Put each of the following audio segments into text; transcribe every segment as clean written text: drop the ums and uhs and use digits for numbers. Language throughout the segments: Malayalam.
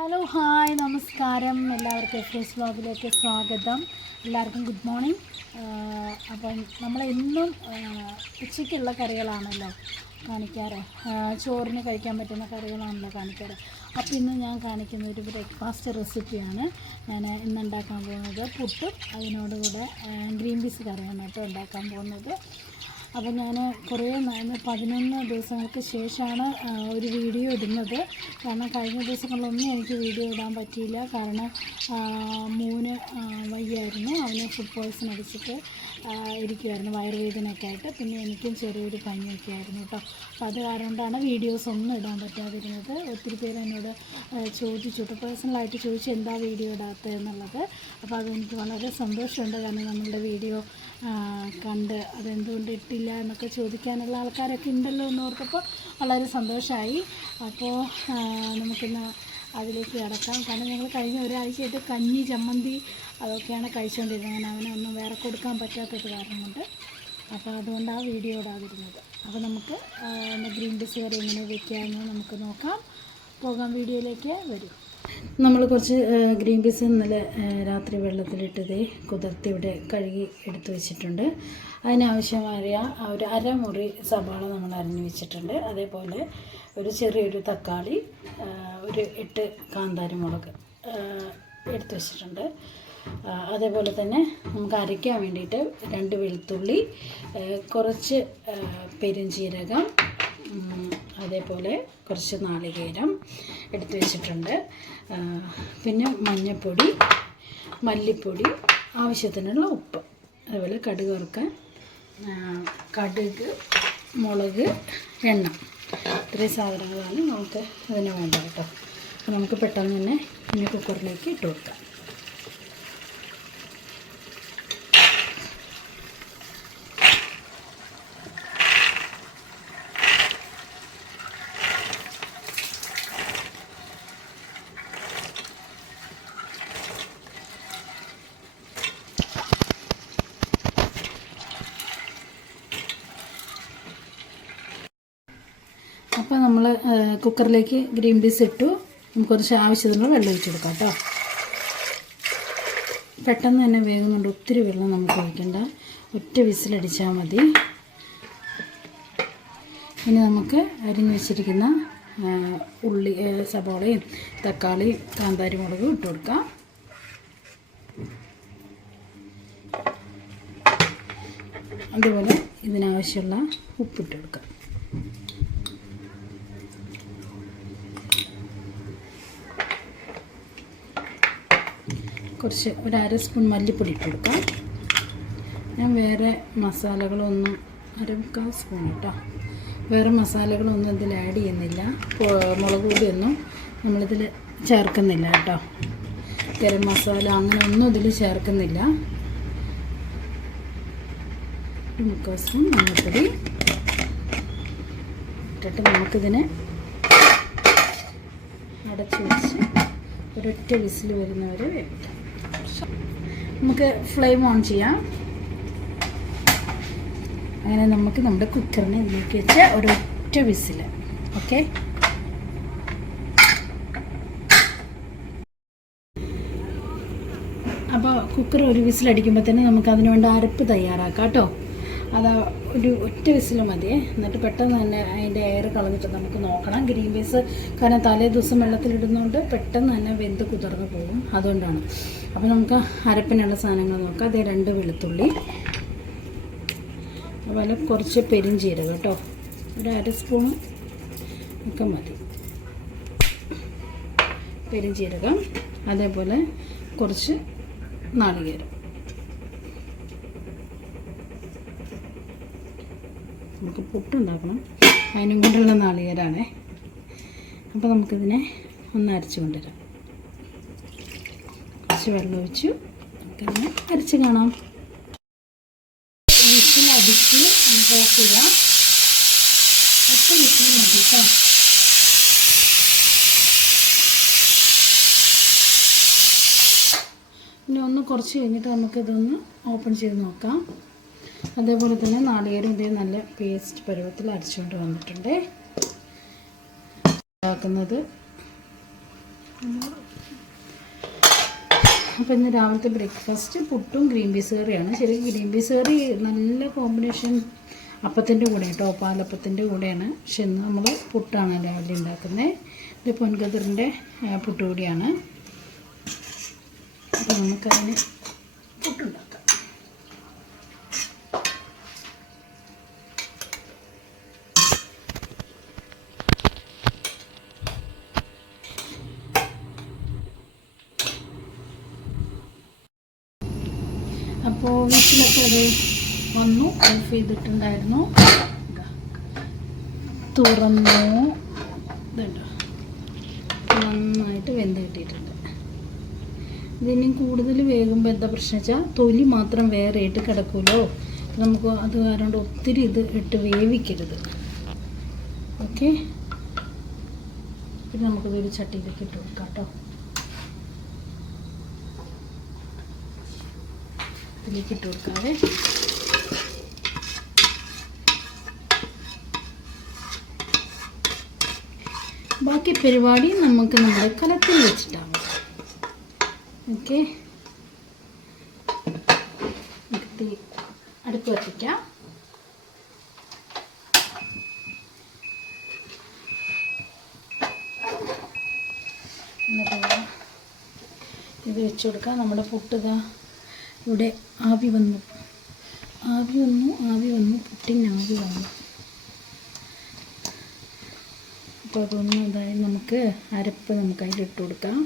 ഹലോ ഹായ് നമസ്കാരം, എല്ലാവർക്കും എഫ് വ്ലോഗിലേക്ക് സ്വാഗതം. എല്ലാവർക്കും ഗുഡ് മോർണിംഗ്. അപ്പം നമ്മളെന്നും ഉച്ചയ്ക്കുള്ള കറികളാണല്ലോ കാണിക്കാറ്, ചോറിന് കഴിക്കാൻ പറ്റുന്ന കറികളാണല്ലോ കാണിക്കാറ്. അപ്പോൾ ഇന്ന് ഞാൻ കാണിക്കുന്ന ഒരു ബ്രേക്ക്ഫാസ്റ്റ് റെസിപ്പിയാണ്. ഞാൻ ഇന്ന് ഉണ്ടാക്കാൻ പോകുന്നത് പുട്ടും അതിനോടുകൂടെ ഗ്രീൻ പീസ് കറിയാണ് കേട്ടോ ഉണ്ടാക്കാൻ പോകുന്നത്. അപ്പോൾ ഞാൻ കുറേ 11 ദിവസങ്ങൾക്ക് ശേഷമാണ് ഒരു വീഡിയോ ഇടുന്നത്. കാരണം കഴിഞ്ഞ ദിവസങ്ങളിലൊന്നും എനിക്ക് വീഡിയോ ഇടാൻ പറ്റിയില്ല. കാരണം മോന് വയ്യായിരുന്നു, അവന് ഫുഡ് പോയ്സൺ അടിച്ചിട്ട് ഇരിക്കുമായിരുന്നു, വയറുവേദനയൊക്കെ ആയിട്ട്. പിന്നെ എനിക്കും ചെറിയൊരു പനിയൊക്കെ ആയിരുന്നു കേട്ടോ. അപ്പോൾ അത് കാരണം കൊണ്ടാണ് വീഡിയോസ് ഒന്നും ഇടാൻ പറ്റാതിരുന്നത്. ഒത്തിരി പേര് എന്നോട് ചോദിച്ചു, പേഴ്സണലായിട്ട് ചോദിച്ചു എന്താ വീഡിയോ ഇടാത്തത് എന്നുള്ളത്. അപ്പോൾ അതെനിക്ക് വളരെ സന്തോഷമുണ്ട്. കാരണം നമ്മളുടെ വീഡിയോ കണ്ട് അതെന്തുകൊണ്ട് ഇട്ടില്ല എന്നൊക്കെ ചോദിക്കാനുള്ള ആൾക്കാരൊക്കെ ഉണ്ടല്ലോ എന്ന് ഓർത്തപ്പോൾ വളരെ സന്തോഷമായി. അപ്പോൾ നമുക്കിന്ന് അതിലേക്ക് കിടക്കാം. കാരണം ഞങ്ങൾ കഴിഞ്ഞ ഒരാഴ്ചയായിട്ട് കഞ്ഞി, ചമ്മന്തി അതൊക്കെയാണ് കഴിച്ചുകൊണ്ടിരുന്നത്. അങ്ങനെ അവനൊന്നും വേറെ കൊടുക്കാൻ പറ്റാത്തത് കാരണം കൊണ്ട്. അപ്പോൾ അതുകൊണ്ട് ആ വീഡിയോ ഇടാതിരുന്നത്. അപ്പോൾ നമുക്ക് ഗ്രീൻ പീസ് കറി എങ്ങനെ വയ്ക്കാമെന്ന് നമുക്ക് നോക്കാം. പോകാം, വീഡിയോയിലേക്ക് വരും. നമ്മൾ കുറച്ച് ഗ്രീൻ പീസ് ഇന്നലെ രാത്രി വെള്ളത്തിലിട്ടത് കുതിർത്തി ഇവിടെ കഴുകി എടുത്തു വെച്ചിട്ടുണ്ട്. അതിനാവശ്യമായ ഒരു അരമുറി സവാള നമ്മൾ അരിഞ്ഞു വെച്ചിട്ടുണ്ട്. അതേപോലെ ഒരു ചെറിയൊരു തക്കാളി, ഒരു 8 കാന്താരി മുളക് എടുത്തു വെച്ചിട്ടുണ്ട്. അതേപോലെ തന്നെ നമുക്ക് അരയ്ക്കാൻ വേണ്ടിയിട്ട് 2 വെളുത്തുള്ളി, കുറച്ച് പെരുംജീരകം, അതേപോലെ കുറച്ച് നാളികേരം എടുത്തു വെച്ചിട്ടുണ്ട്. പിന്നെ മഞ്ഞൾപ്പൊടി, മല്ലിപ്പൊടി, ആവശ്യത്തിനുള്ള ഉപ്പ്, അതുപോലെ കടുക് വറുക്കാൻ കടുക്, മുളക്, എണ്ണ, ഇത്രയും സാധനങ്ങളാണ് നമുക്ക് ഇതിന് വേണ്ടത് കേട്ടോ. അപ്പോൾ നമുക്ക് പെട്ടെന്ന് തന്നെ ഇനി കുക്കറിലേക്ക് ഇട്ട് കൊടുക്കാം. അപ്പോൾ നമ്മൾ കുക്കറിലേക്ക് ഗ്രീൻ പീസ് ഇട്ടു. നമുക്ക് കുറച്ച് ആവശ്യത്തിനുള്ള വെള്ളം ഒഴിച്ച് കൊടുക്കാം കേട്ടോ. പെട്ടെന്ന് തന്നെ വേകുന്നുണ്ട്, ഒത്തിരി വെള്ളം നമുക്ക് ഒഴിക്കണ്ട, ഒറ്റ വിസിലടിച്ചാൽ മതി. ഇനി നമുക്ക് അരിഞ്ഞ് വെച്ചിരിക്കുന്ന ഉള്ളി, സവാളയും തക്കാളിയും കാന്താരി മുളകും ഇട്ട് കൊടുക്കാം. അതുപോലെ ഇതിനാവശ്യമുള്ള ഉപ്പിട്ട് കൊടുക്കാം. കുറച്ച് ഒരു 1/2 സ്പൂൺ മല്ലിപ്പൊടി ഇട്ട് കൊടുക്കാം. ഞാൻ വേറെ മസാലകളൊന്നും 1/4 സ്പൂൺ കേട്ടോ, വേറെ മസാലകളൊന്നും ഇതിൽ ആഡ് ചെയ്യുന്നില്ല. മുളക് പൊടിയൊന്നും നമ്മളിതിൽ ചേർക്കുന്നില്ല കേട്ടോ. ഗരം മസാല അങ്ങനെ ഒന്നും ഇതിൽ ചേർക്കുന്നില്ല. 1/4 സ്പൂൺ മഞ്ഞൾപ്പൊടി ഇട്ടിട്ട് നമുക്കിതിനെ അടച്ചു വെച്ച് ഒരൊറ്റ വിസിൽ വരുന്നവരെ വേവിക്കാം. നമുക്ക് ഫ്ലെയിം ഓൺ ചെയ്യാം. അങ്ങനെ നമുക്ക് നമ്മുടെ കുക്കറിനെ ഇതിലേക്ക് വെച്ച് ഒരൊറ്റ വിസിൽ. ഓക്കെ, അപ്പോൾ കുക്കർ ഒരു വിസിലടിക്കുമ്പോൾ തന്നെ നമുക്ക് അതിന് വേണ്ട അരപ്പ് തയ്യാറാക്കാം കേട്ടോ. അത് ഒരു ഒറ്റ വിസിൽ മതിയേ. എന്നിട്ട് പെട്ടെന്ന് തന്നെ അതിൻ്റെ എയർ കളഞ്ഞിട്ട് നമുക്ക് നോക്കണം. ഗ്രീൻ പീസ് കാരണം തലേ ദിവസം വെള്ളത്തിലിടുന്നതുകൊണ്ട് പെട്ടെന്ന് തന്നെ വെന്ത് കുതിർന്ന് പോകും, അതുകൊണ്ടാണ്. അപ്പോൾ നമുക്ക് അരപ്പിനുള്ള സാധനങ്ങൾ നോക്കാം. അതേ 2 വെളുത്തുള്ളി, അതുപോലെ കുറച്ച് പെരുംജീരകം കേട്ടോ, ഒരു 1/2 സ്പൂൺ ഒക്കെ മതി പെരുംജീരകം. അതേപോലെ കുറച്ച് നാളികേരം. നമുക്ക് പുട്ടുണ്ടാക്കണം, അതിനും കൊണ്ടുള്ള നാളികേരമാണേ. അപ്പോൾ നമുക്കിതിനെ ഒന്ന് അരച്ച് കൊണ്ടുവരാം. കുറച്ച് വെള്ളം ഒഴിച്ചു നമുക്കതിനെ അരച്ച് കാണാം. വിസിലടിച്ച് നമുക്ക് ഓഫ് ചെയ്യാം. ഒറ്റ വിസിൽ മതി കേട്ടോ. ഇനി ഒന്ന് കുറച്ച് കഴിഞ്ഞിട്ട് നമുക്കിതൊന്ന് ഓപ്പൺ ചെയ്ത് നോക്കാം. അതേപോലെ തന്നെ നാളികേരം ഇതേ നല്ല പേസ്റ്റ് പരുവത്തിൽ അരച്ചുകൊണ്ട് വന്നിട്ടുണ്ട്. ഉണ്ടാക്കുന്നത് അപ്പോൾ ഇന്ന് രാവിലത്തെ ബ്രേക്ക്ഫാസ്റ്റ് പുട്ടും ഗ്രീൻ പീസ് കറിയാണ്. ശരിക്കും ഗ്രീൻ പീസ് കറി നല്ല കോമ്പിനേഷൻ അപ്പത്തിൻ്റെ കൂടെ കേട്ടോ, പാലപ്പത്തിൻ്റെ കൂടെയാണ്. പക്ഷെ ഇന്ന് നമ്മൾ പുട്ടാണ് രാവിലെ ഉണ്ടാക്കുന്നത്. ഇത് പൊൻകതിറിൻ്റെ പുട്ടുകൂടിയാണ്. അപ്പോൾ നമുക്കതിന് പുട്ടുണ്ടാക്കാം. അപ്പോൾ വീട്ടിലൊക്കെ അത് വന്നു, ഓഫ് ചെയ്തിട്ടുണ്ടായിരുന്നു. തുറന്നു, ഇതുണ്ടോ നന്നായിട്ട് വെന്ത് കിട്ടിയിട്ടുണ്ട്. ഇതിനും കൂടുതൽ വേകുമ്പോൾ എന്താ പ്രശ്നം വെച്ചാൽ തൊലി മാത്രം വേറെ ഇട്ട് കിടക്കുമല്ലോ. നമുക്ക് അത് കാരണം ഒത്തിരി ഇത് ഇട്ട് വേവിക്കരുത്. ഓക്കെ, പിന്നെ നമുക്കിതൊരു ചട്ടിയിലേക്ക് ഇട്ട് കൊടുക്കാം കേട്ടോ. ഇതിലേക്ക് ഇട്ട് കൊടുക്കാതെ ബാക്കി പരിപാടി നമുക്ക് നമ്മുടെ കലത്തിൽ വെച്ചിട്ടാണ്. ഓക്കെ, അടുപ്പ് കത്തിക്കാം. എന്നിട്ട് ഇത് വെച്ച് കൊടുക്കാം. നമ്മുടെ പുട്ടുക ഇവിടെ ആവി വന്നു പുട്ടിന് ആവി വന്നു. അപ്പോൾ അതൊന്നും അതായത് നമുക്ക് അരപ്പ് നമുക്ക് അതിലിട്ട് കൊടുക്കാം.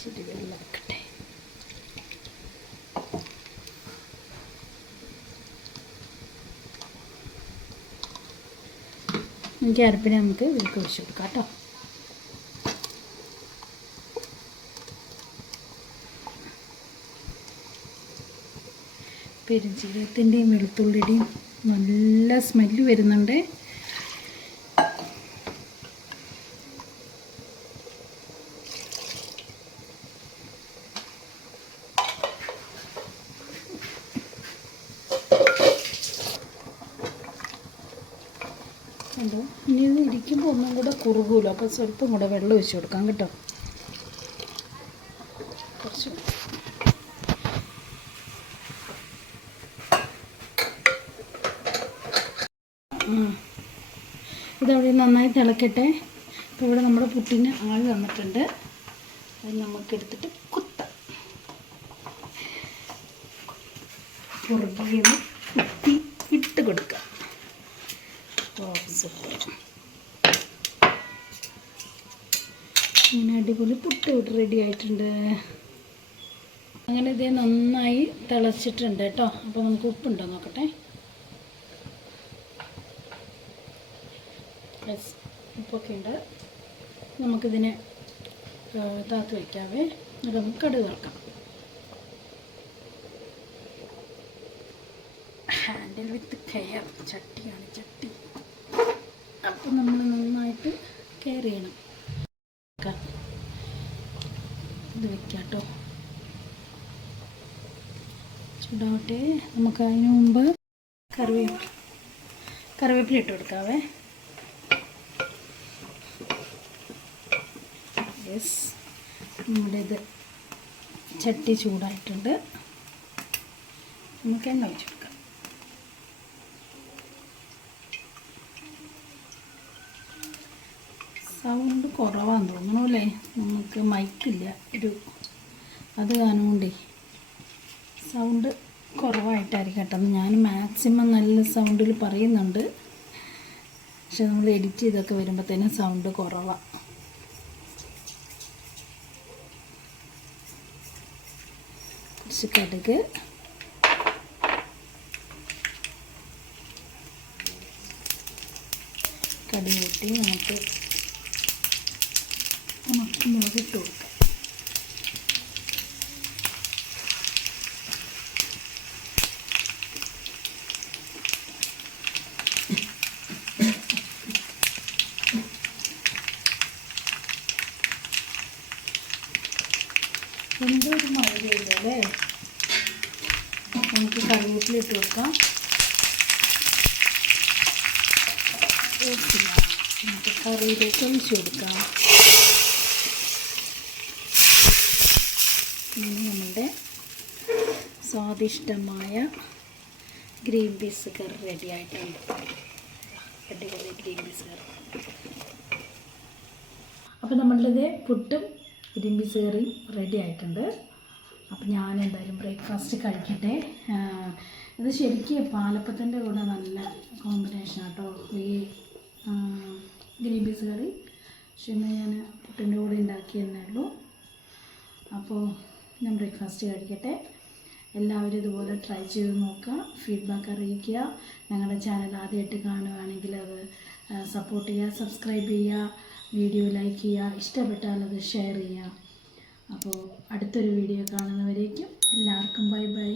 ശരി, വെള്ളമാക്കട്ടെ. എനിക്ക് അരപ്പിനെ നമുക്ക് ഇതിലേക്ക് ഒഴിച്ച് കൊടുക്കാം കേട്ടോ. പെരുംജീരകത്തിൻ്റെയും വെളുത്തുള്ളിയുടെയും നല്ല സ്മെല്ല് വരുന്നുണ്ട്. ഉണ്ടോ, ഇനി ഇത് ഇരിക്കുമ്പോൾ ഒന്നും കൂടെ കുറുകുമല്ലോ. അപ്പോൾ സ്വല്പം കൂടെ വെള്ളം ഒഴിച്ച് കൊടുക്കാം കേട്ടോ. കുറച്ച് ഇതവിടെ നന്നായി തിളക്കട്ടെ. അപ്പോൾ ഇവിടെ നമ്മുടെ പുട്ടിന് ആൾ വന്നിട്ടുണ്ട്. അത് നമുക്കെടുത്തിട്ട് കുത്താം. പുറകിൽ കുത്തി ഇട്ട് കൊടുക്കാം. അങ്ങനെ അടിപൊളി പുട്ട് ഇവിടെ റെഡി ആയിട്ടുണ്ട്. അങ്ങനെ ഇത് നന്നായി തിളച്ചിട്ടുണ്ട് കേട്ടോ. അപ്പോൾ നമുക്ക് ഉപ്പുണ്ടോ നോക്കട്ടെ. യെസ്, ഉപ്പൊക്കെ ഉണ്ട്. നമുക്കിതിനെ താത്ത് വയ്ക്കാവേ. എന്നിട്ട് നമുക്ക് കടുക് വറക്കാം. Handle with care. ചട്ടിയാണ് ചട്ടി. അപ്പം നമ്മൾ നന്നായിട്ട് കെയർ ചെയ്യണം. ഇത് വെക്കാം കേട്ടോ. ചൂടാവട്ടെ. നമുക്ക് അതിന് മുമ്പ് കറിവേപ്പില ഇട്ട് കൊടുക്കാവേ. യെസ്, നമ്മുടെ ഇത് ചട്ടി ചൂടായിട്ടുണ്ട്. നമുക്ക് എണ്ണ ഒഴിച്ച് കൊടുക്കാം. സൗണ്ട് കുറവാന്ന് തോന്നണു അല്ലേ, നമുക്ക് മൈക്കില്ല അത് കാണുകൊണ്ടേ സൗണ്ട് കുറവായിട്ടായിരിക്കും കേട്ടോ. ഞാൻ മാക്സിമം നല്ല സൗണ്ടിൽ പറയുന്നുണ്ട്. പക്ഷെ നമ്മൾ എഡിറ്റ് ചെയ്തൊക്കെ വരുമ്പോഴത്തേനും സൗണ്ട് കുറവാണ്. കുറച്ച് കടുക്, കടുക് കൂട്ടി നമുക്ക് മുളക് ഇട്ട് കൊടുക്കാം. എന്തൊരു മഴ പെയ്തല്ലേ. നമുക്ക് കറിവേപ്പില ഇട്ട് കൊടുക്കാം. നമുക്ക് കറിയിലേക്ക് ഒഴിച്ച് കൊടുക്കാം. നമ്മുടെ സ്വാദിഷ്ടമായ ഗ്രീൻ പീസ് കറി റെഡി ആയിട്ടുണ്ട്. അടിപൊളി ഗ്രീൻ പീസ് കറി. അപ്പോൾ നമ്മളുടെ പുട്ടും ഗ്രീൻ പീസ് കറിയും റെഡി ആയിട്ടുണ്ട്. അപ്പോൾ ഞാൻ എന്തായാലും ബ്രേക്ക്ഫാസ്റ്റ് കഴിക്കട്ടെ. ഇത് ശരിക്കും പാലപ്പത്തിൻ്റെ കൂടെ നല്ല കോമ്പിനേഷൻ കേട്ടോ ഈ ഗ്രീൻ പീസ് കറി. പക്ഷെ ഇന്ന് ഞാൻ പുട്ടിൻ്റെ കൂടെ ഉണ്ടാക്കിയെന്നേ ഉള്ളൂ. അപ്പോൾ ഞാൻ ബ്രേക്ക്ഫാസ്റ്റ് കഴിക്കട്ടെ. എല്ലാവരും ഇതുപോലെ ട്രൈ ചെയ്ത് നോക്കുക, ഫീഡ്ബാക്ക് അറിയിക്കുക. ഞങ്ങളുടെ ചാനൽ ആദ്യമായിട്ട് കാണുകയാണെങ്കിൽ അത് സപ്പോർട്ട് ചെയ്യുക, സബ്സ്ക്രൈബ് ചെയ്യുക, വീഡിയോ ലൈക്ക് ചെയ്യുക, ഇഷ്ടപ്പെട്ടാൽ അത് ഷെയർ ചെയ്യുക. അപ്പോൾ അടുത്തൊരു വീഡിയോ കാണുന്നവരേക്കും എല്ലാവർക്കും ബൈ ബൈ.